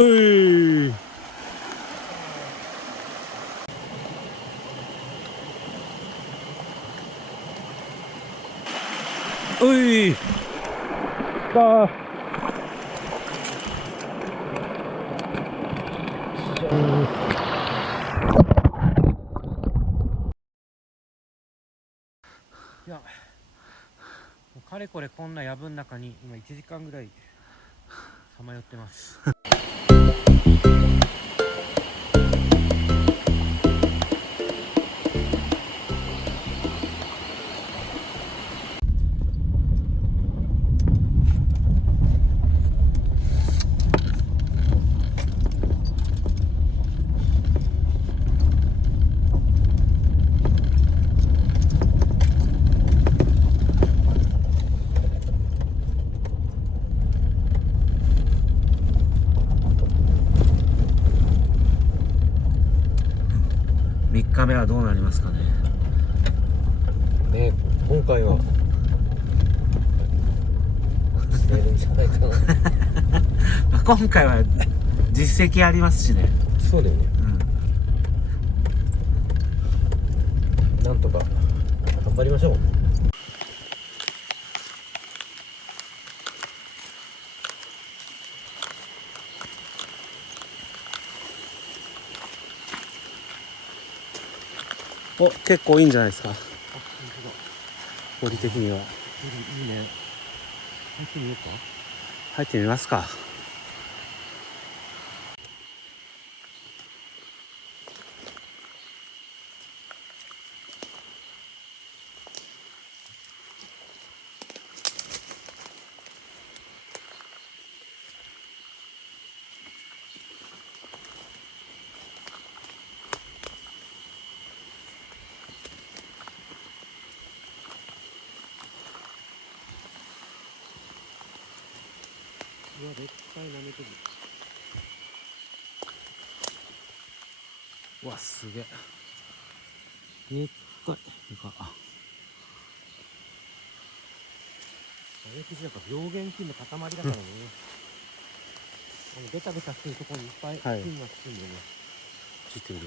ういういあいや、もうかれこれこんな藪の中に今1時間ぐらいさまよってます。3日目はどうなりますかね。ね、今回は釣れるんじゃないかな。今回は実績ありますしね。そうだよね。なんとか頑張りましょう。お、結構いいんじゃないですか。あ、本距離的には。当だ。いいね。入ってみようか。入ってみますか。うわ、でっかいなめとぎ。うわ、すげえ。でっかい。なめくじなんか病原菌の塊だからね。ベタベタしてるところにいっぱいはい菌がつくんだよね。ついてる。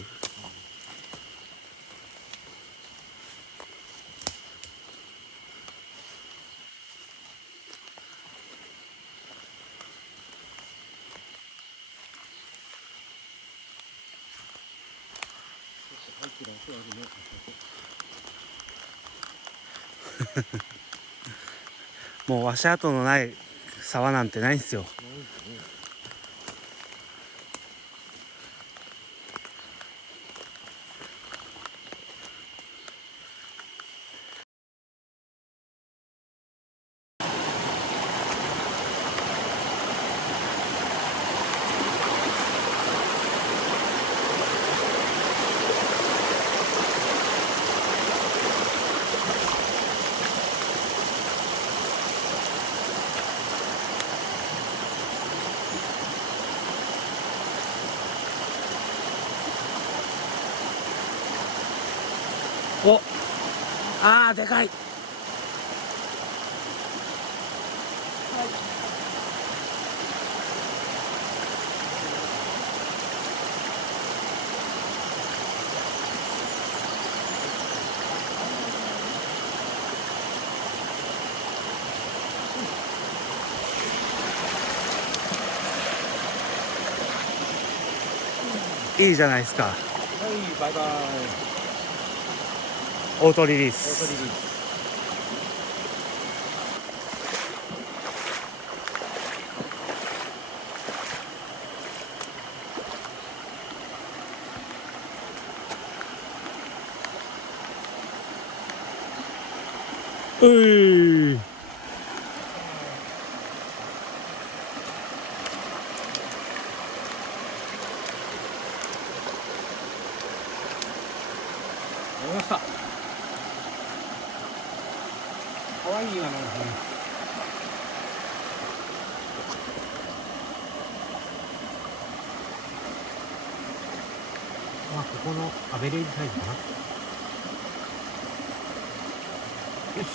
入ってる足あるね。もう足跡のない沢なんてないんですよ。ないですね。お、あーでかい。いいじゃないですか。はい、バイバイ。オートリリーオートリス。リース。ういやりました。可愛いわなんかね。あ、ここのアベレージサイズかな。よし。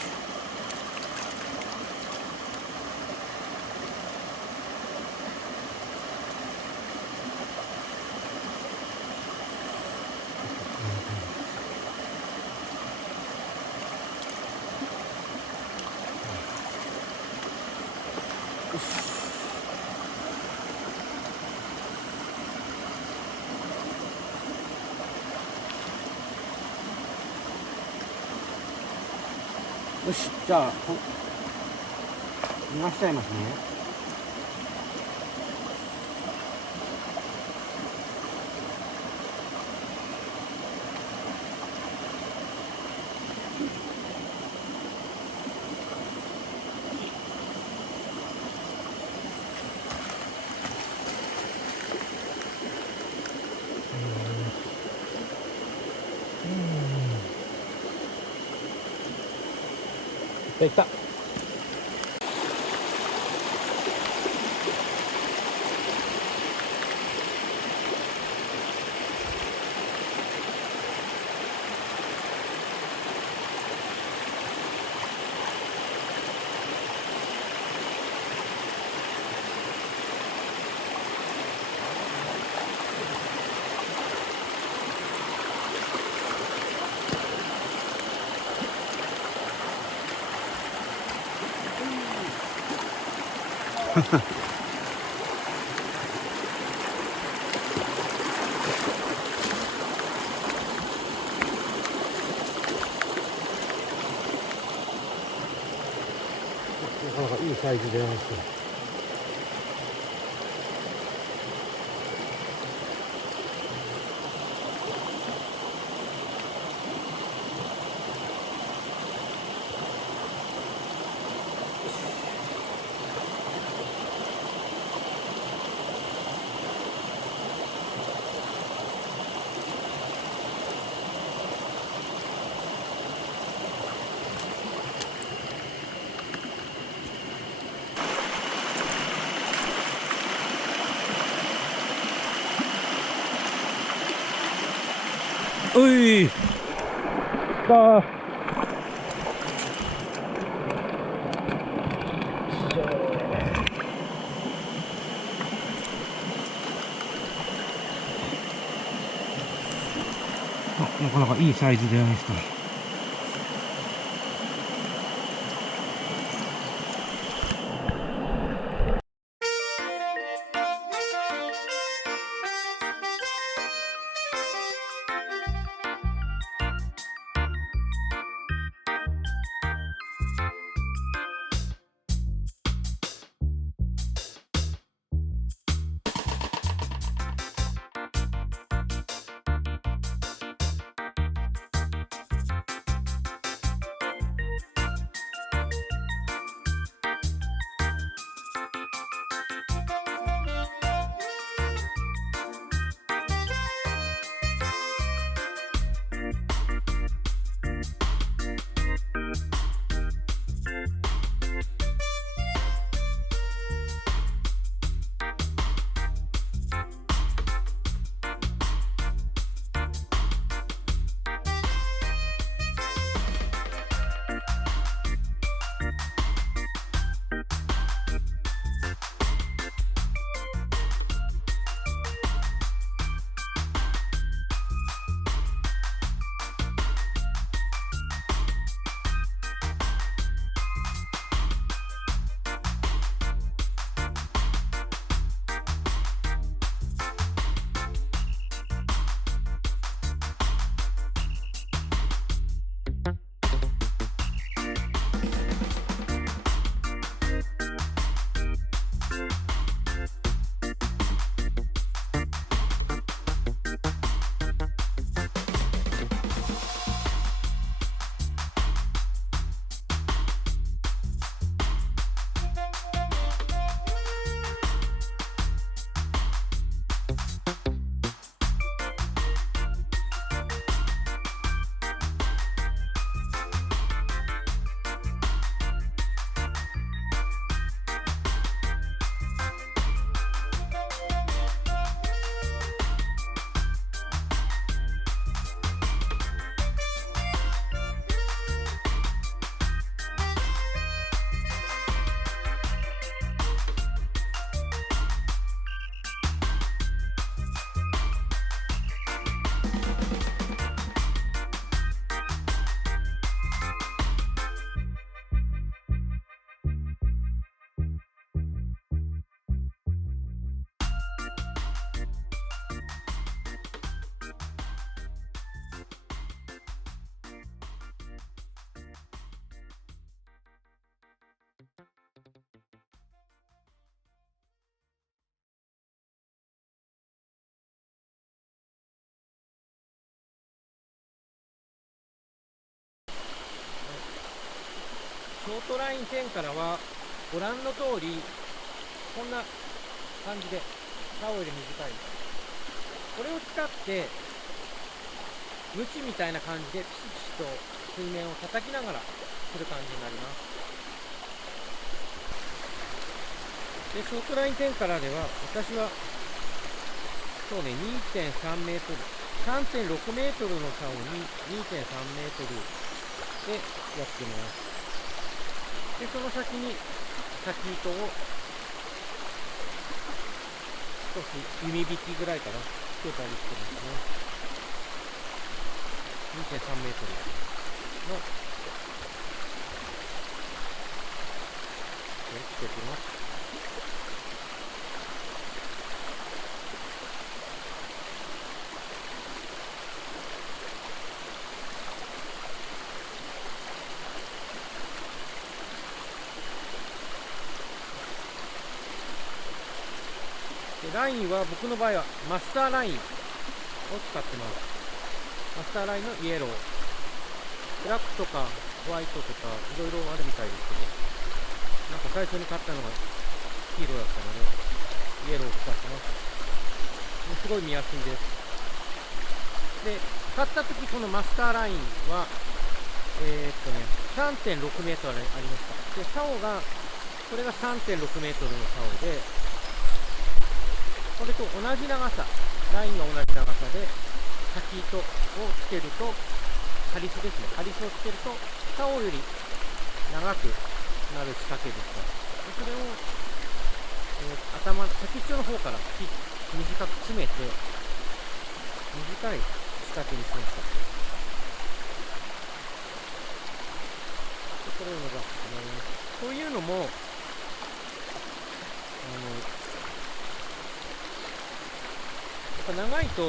よし、じゃあ逃がしちゃいますね。いった。なかなかいいサイズじゃないですか。おい。ああ。なかなかいいサイズじゃないですか。ョートライン10からはご覧の通りこんな感じで竿より短い、これを使ってムチみたいな感じでピシピシと水面を叩きながらする感じになります。でショートライン10からでは私はそうね 2.3 メートル 3.6 メートルの竿に 2.3 メートルでやってます。でその先に先糸を少し弓引きぐらいかなつけたりしてますね。2.3 メートルのつけてます。ラインは僕の場合はマスターラインを使ってます。マスターラインのイエロー、ブラックとかホワイトとかいろいろあるみたいですけど、なんか最初に買ったのが黄色だったのでイエローを使ってます。すごい見やすいです。で買った時このマスターラインは3.6 メートルありました。で竿がこれが 3.6 メートルの竿で、これと同じ長さ、ラインが同じ長さで先糸をつけると、ハリスですね、ハリスをつけると竿より長くなる仕掛けでした。でそれを、先っちょの方から短く詰めて短い仕掛けにしました。でこれを伸ばしていきます。こういうのも長いと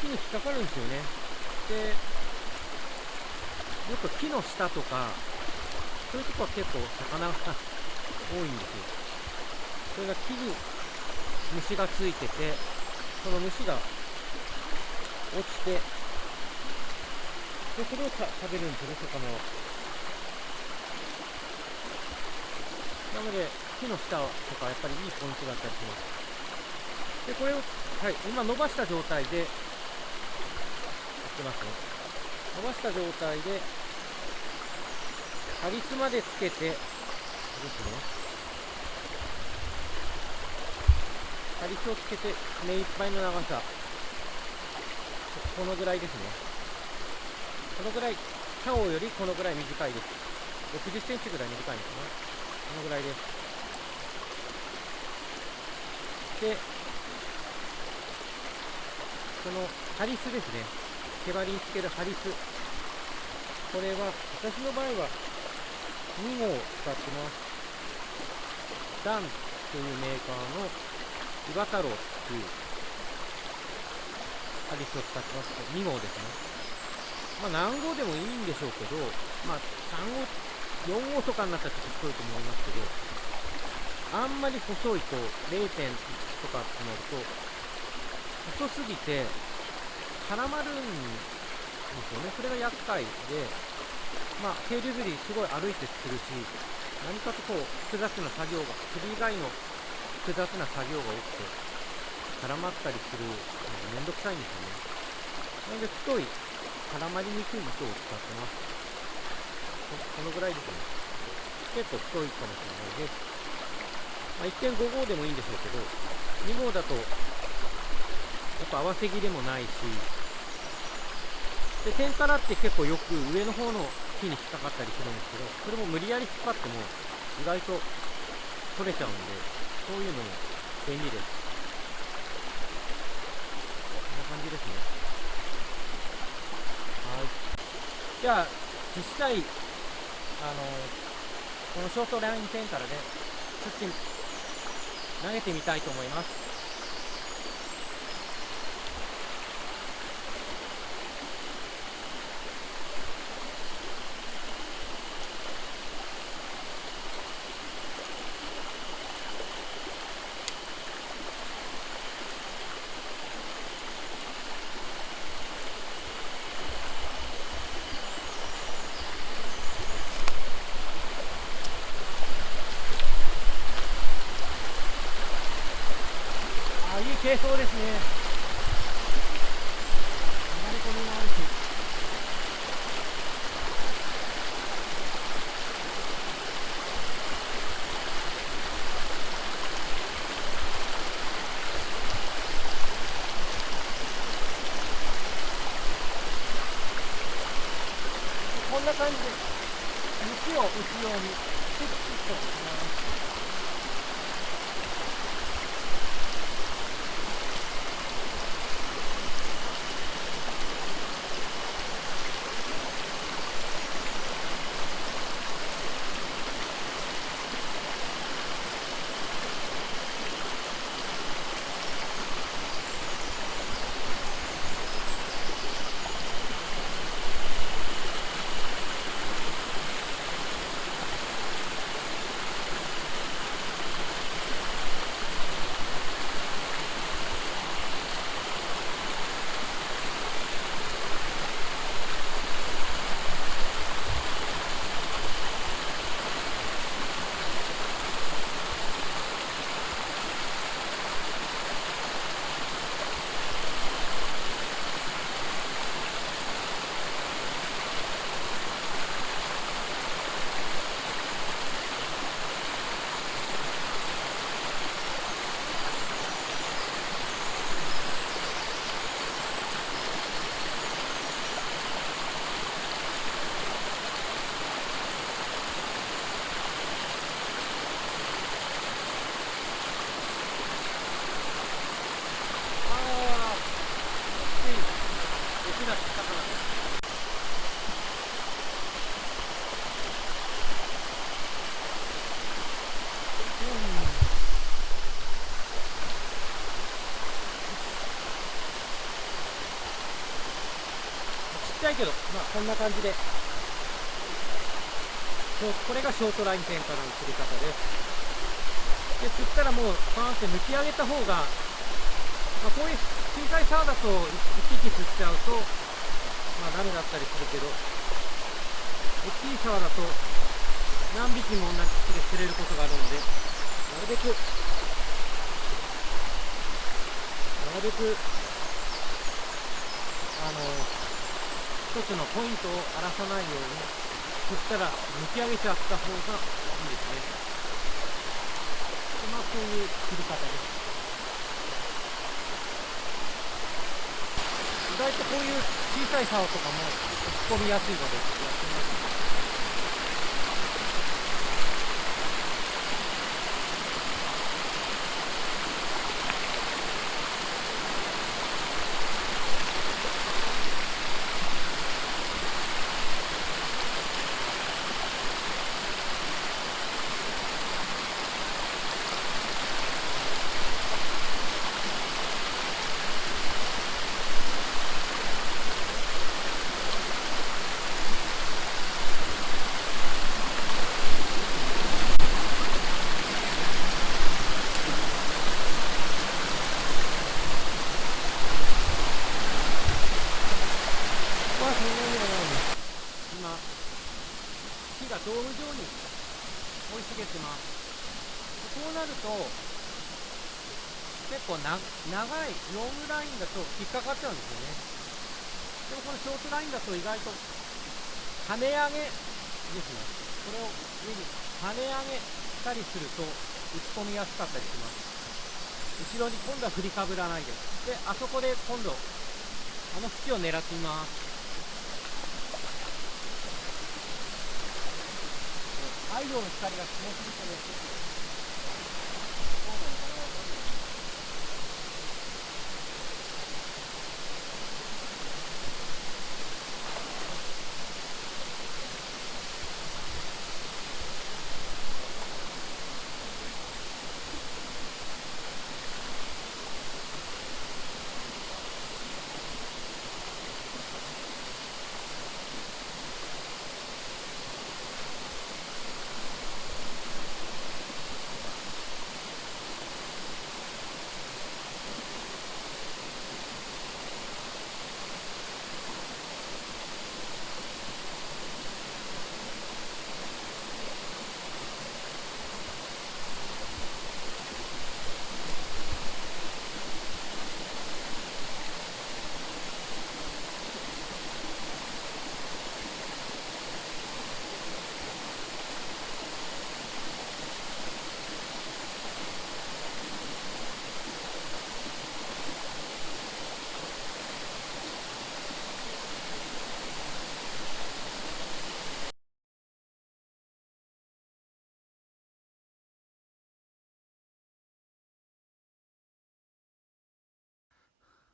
木に引っかかるんですよね。でよく木の下とかそういうとこは結構魚が多いんですよ。それが木に虫がついてて、その虫が落ちて、でそれを食べるんですよね、魚は。なので木の下とかやっぱりいいポイントだったりします。でこれを、今伸ばした状態でやってますね。伸ばした状態でハリスまでつけてですね、ハリスをつけて目いっぱいの長さ、このぐらいですね。このぐらい、竿よりこのぐらい短いです。60センチぐらい短いのかな。このぐらいです。でこのハリスですね、毛針につけるハリス、これは私の場合は2号を使ってます。ダンというメーカーの岩太郎というハリスを使ってます。2号ですね。何号でもいいんでしょうけど、3号、4号とかになったらちょっと太いと思いますけど、あんまり細いと 0.1 とかってなると細すぎて絡まるんですよね。それが厄介で、渓流釣りすごい歩いてするし、何かと複雑な作業が、釣り以外の複雑な作業が多くて絡まったりするのがめんどくさいんですよね。なので太い絡まりにくい糸を使ってます。このぐらいですね。結構太いかもしれないです。1.5 号でもいいんでしょうけど、2号だとやっぱ合わせ木でもないし、で天からって結構よく上の方の木に引っかかったりするんですけど、それも無理やり引っ張っても意外と取れちゃうんで、そういうのも便利です。こんな感じですね。はい。じゃあ実際このショートライン10からで釣って投げてみたいと思います。いい軽装ですね。流れ込みもあるし。こんな感じで雪を打つようにシュッシュッとします。ちっちゃいけど、まあこんな感じで、これがショートライン点からの釣り方です。で、釣ったらもうパーンって抜き上げた方が、まあ、こういう小さい竿だと1匹釣っちゃうと、まあダメだったりするけど、大きい竿だと何匹も同じ口で釣れることがあるので、なるべく一つのポイントを荒らさないように、そしたら抜き上げちゃった方がいいですね。まあこういう切り方です。意外とこういう小さい竿とかも突っ込みやすいのでやってみます。がドーム状に生い茂ってます。こうなると結構長いロングラインだと引っかかっちゃうんですよね。でもこのショートラインだと意外と跳ね上げですね。これを上に跳ね上げたりすると打ち込みやすかったりします。後ろに今度は振りかぶらないで、あそこで今度あの縁を狙ってみます。太陽の光が強すぎてね、そうなのかな、わかんない。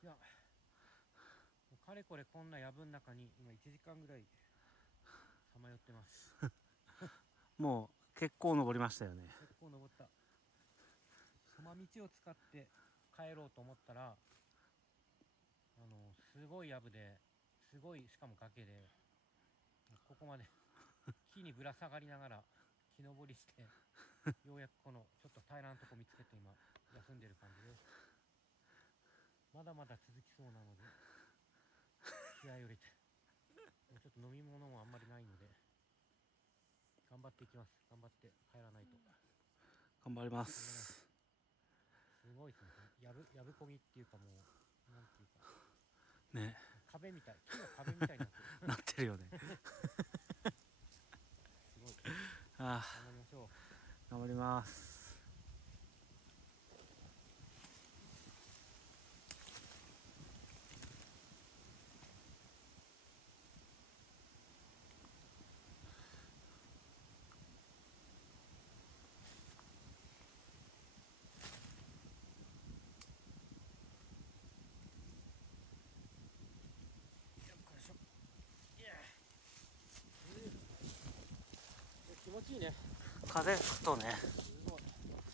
いや、かれこれこんな藪の中に今1時間ぐらいさまよってます。もう結構登りましたよね。結構登った。山道を使って帰ろうと思ったら、すごい藪で、すごいしかも崖で、ここまで木にぶら下がりながら木登りしてようやくこのちょっと平らなとこ見つけて今休んでる感じです。まだまだ続きそうなので気合いを入れて、もうちょっと飲み物もあんまりないので頑張っていきます。頑張って帰らないと。頑張ります。すごいですね。やぶこぎっていうか、もうなんていうかね、壁みたい、木の壁みたいになってる。なってるよね。すごい。あ頑張りましょう。頑張ります。気持ちいいね。風吹くとね。すごい。いや、す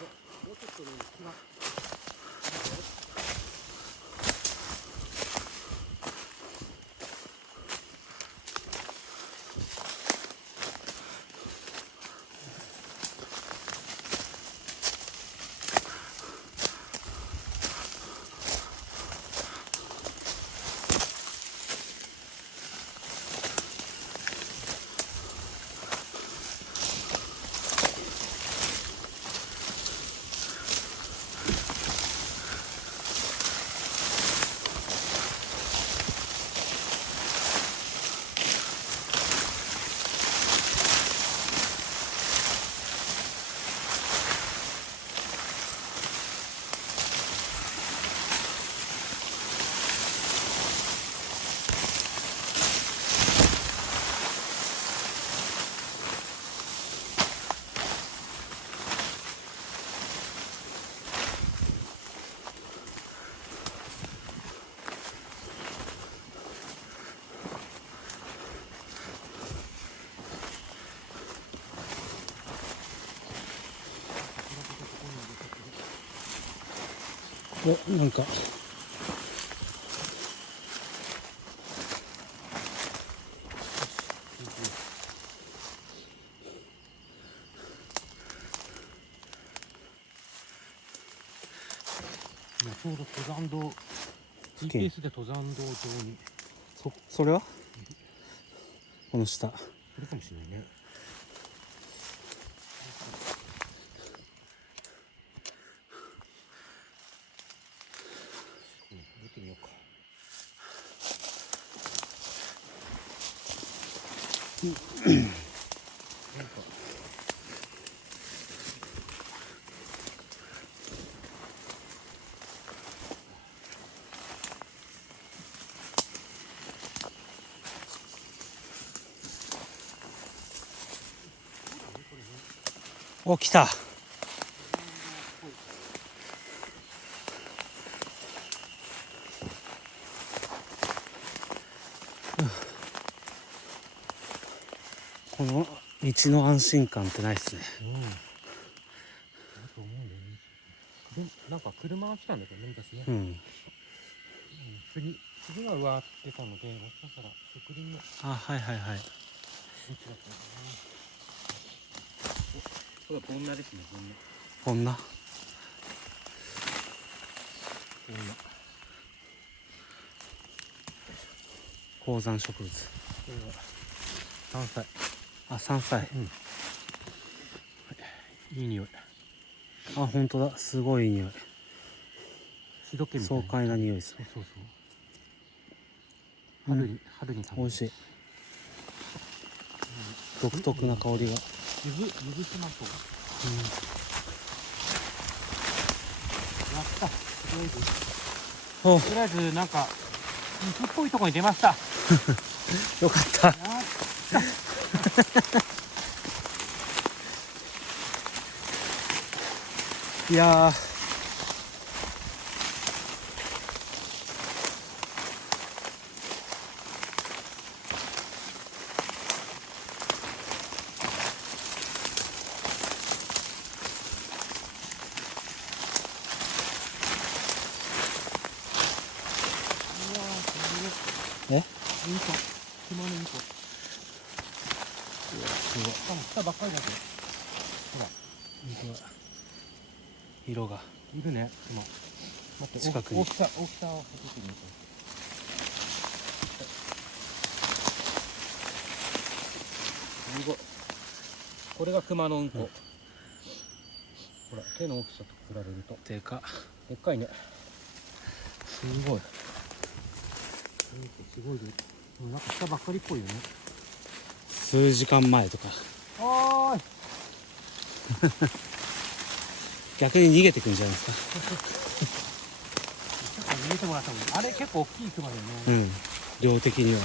ごい。もうちょっとね、気が。お、なんか今ちょうど登山道、GPS で登山道上にそれはこの下。これかもしれないね。出てみようか。なんかお、来た。この道の安心感ってないっすね。だと思うんだよね。なんか車が来たんだけどね、昔ね。次が植わってたので、もしかしたら植林のあ、はいはいはい。道だったのかな。これはボンナですね、ボンナ。こんなボンナ。高山植物。これは山菜。あ、山菜。いい匂い。あ、本当だ。すごいいい匂い。シドケみたいな。爽快な匂いですね。そう。春に食べる。美味しい。独特な香りが。ゆずしまと。やった。すごいです。お、とりあえずなんか水っぽいところに出ました。よかった。いやー、え？インコ、熊のインコ。すごい。しかも来たばっかりだけど。ほら、本当だ。色がいるね、熊。待って、近くに大きさを測ってみて。すごい。これが熊のうんこ。ほら、手の大きさと比べると。でか。でっかいね。すごい。すごいね。なんか来たばっかりっぽいよね。数時間前とか。はーい。逆に逃げてくんじゃないですちょっと見てもらったもん。あれ結構大きい熊だよね。か。うん。量的には。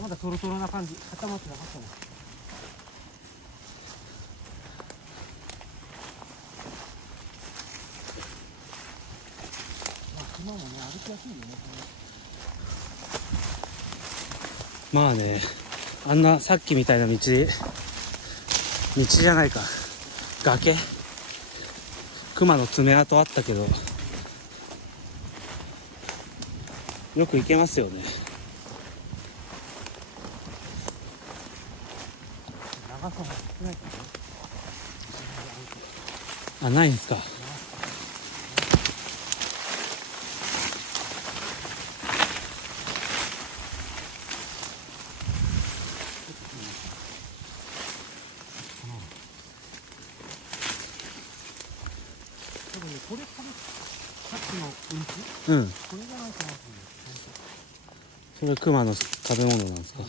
まだトロトロな感じ。固まってなかったもん。まあ熊もね、歩きやすいよね。まあね、あんなさっきみたいな道じゃないか。崖熊の爪痕あったけど、よく行けますよね。長さも少ないからね。あ、ないんですか。多分ね、これさっきのうんちうん。これじゃないかなと思それ熊の食べ物なんですか。う。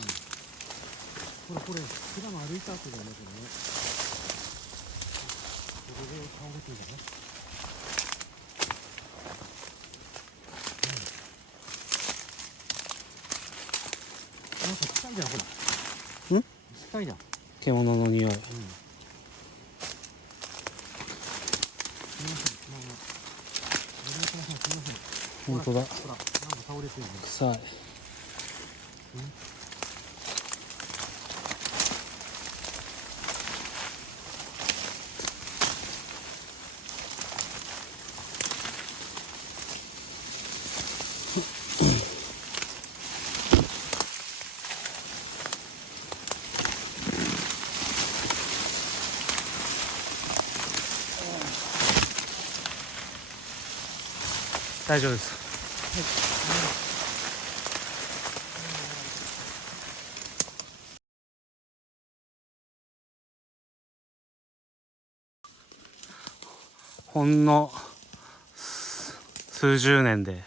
ほらこれ、普段歩いた後だよね、これね。これで倒れてるんだね。なんか近いじゃん、ほら。ん？近いじゃん。獣の匂い。本当だ。ほら、なんか倒れてるね。臭い。大丈夫です。ほんの数十年で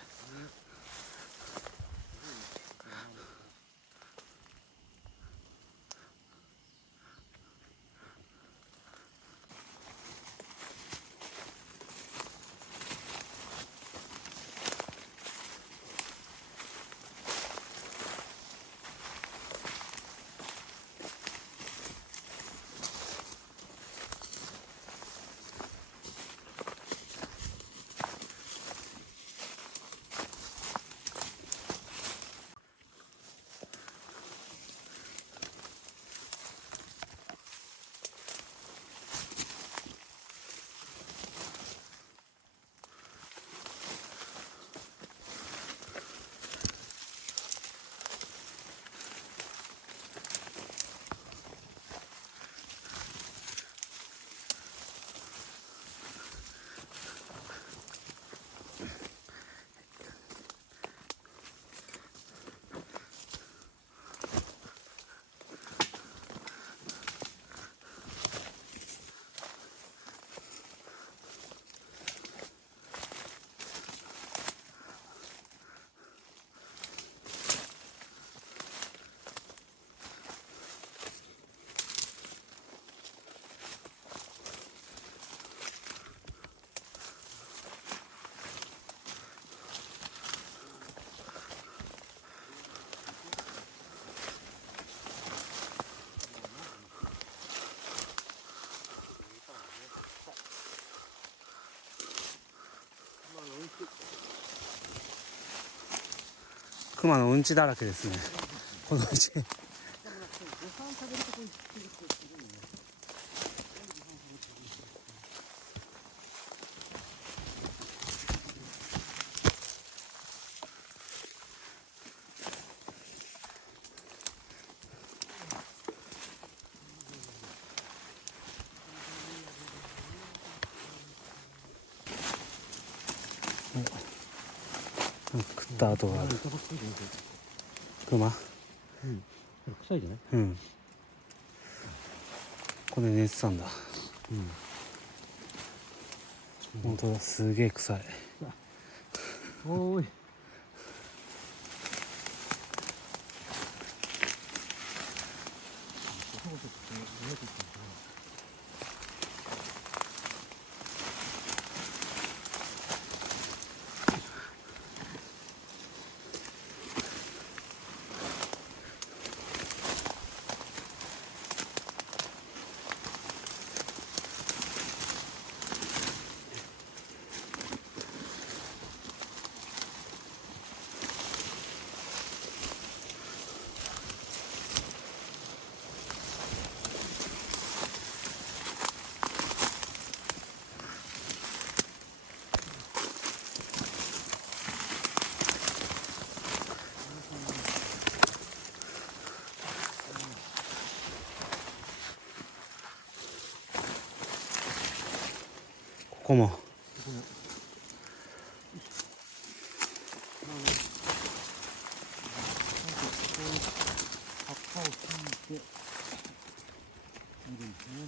熊のうんちだらけですね、この道。食った跡がある。熊？うん。臭いじゃない？うん。これ寝てたんだ。うん。本当だ、すげえ臭い。おーい。ここも。葉っぱを引いているんですね。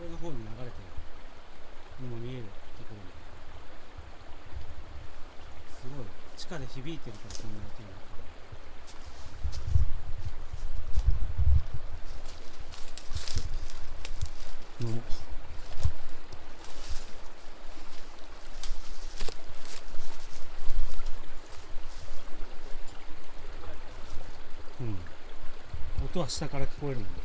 上の方に流れてるのも見えるところに、すごい地下で響いてるからそんな音が。のうん、音は下から聞こえるもんね。